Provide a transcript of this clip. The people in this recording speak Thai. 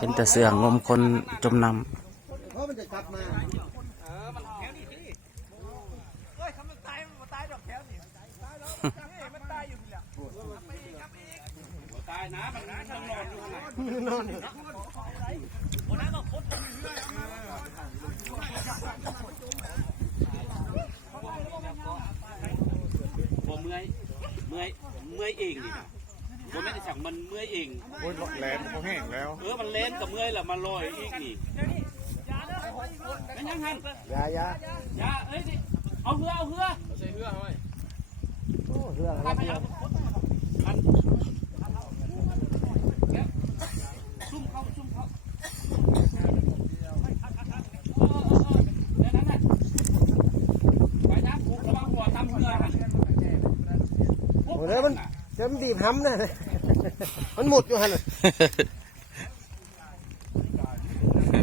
เป็นแต่เสืองมคนจมน้ำเพราะมันจะกลับมามันแถวนี้พี่เฮ้ยคำมันตายมันตายดอกแถวนี่ตายแล้วมันตายอยู่นี่แหละไปอีกตายนะมันนอนอยู่ข้างในนอนอยู่โอ้น้ำมาพดผมเมื่อยเองนี่ผมไม่ได้สั่งมันเมื่อยเองโอ้ยแลนเขาแห้งแล้วมันเล่นกับเมื่อยแหละมาลอยอีกนี่เป็นยังไงยาเอ้ยเอาเหือใส่เหือไว้โอ้เรื่องอะไรซุ่มเขาไปนะผูกระวังหัวทำเหือโอ้แล้วมันจะบีบห้ำนะมันหมดอยู่หัน